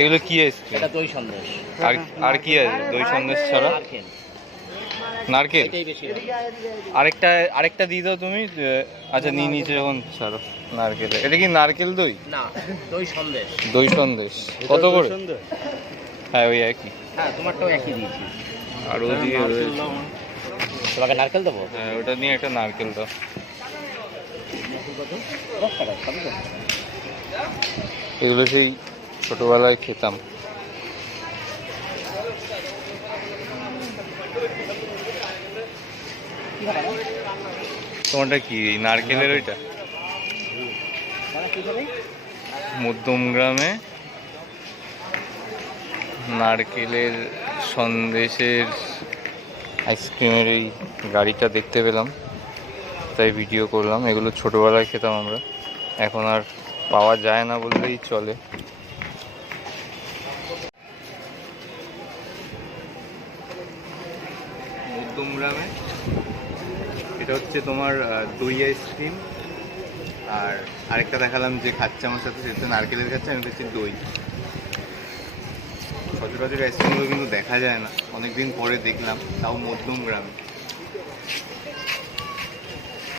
এগুলো কি আইসক্রিম? এটা দই সন্দেশ। আর আর কি আছে দই সন্দেশ ছাড়া? নারকেল। নারকেল। এটাই বেশি হয়। আরেকটা দিয়ে দাও তুমি। আচ্ছা নিয়ে নিচে যখন ছাড়ো। নারকেল, এটা কি নারকেল দই? না, দই সন্দেশ। দই সন্দেশ কত করে? হ্যাঁ ওই একই। হ্যাঁ, তোমারটাও একই দিয়েছি। আর ও দিয়ে তোমাকে নারকেল দেবো? হ্যাঁ ওটা নিয়ে একটা নারকেল দাও। 10 টাকা সবই তো। এগুলো সেই ছোটবেলায় খেতাম। তোমারটা কি নারকেলের ওইটা? মধ্যমগ্রামে নারকেলের সন্দেশের আইসক্রিমের এই গাড়িটা দেখতে পেলাম, তাই ভিডিও করলাম। এগুলো ছোটোবেলায় খেতাম আমরা, এখন আর পাওয়া যায় না বললেই চলে। মধ্যমগ্রামে এটা হচ্ছে তোমার দই আইসক্রিম। আর আরেকটা দেখালাম যে খাচ্ছে আমার সাথে, সেটা নারকেলের খাচ্ছে, আমি খাচ্ছি দই। সচরাচর আইসক্রিমগুলো কিন্তু দেখা যায় না, অনেকদিন পরে দেখলাম, তাও মধ্যমগ্রামে।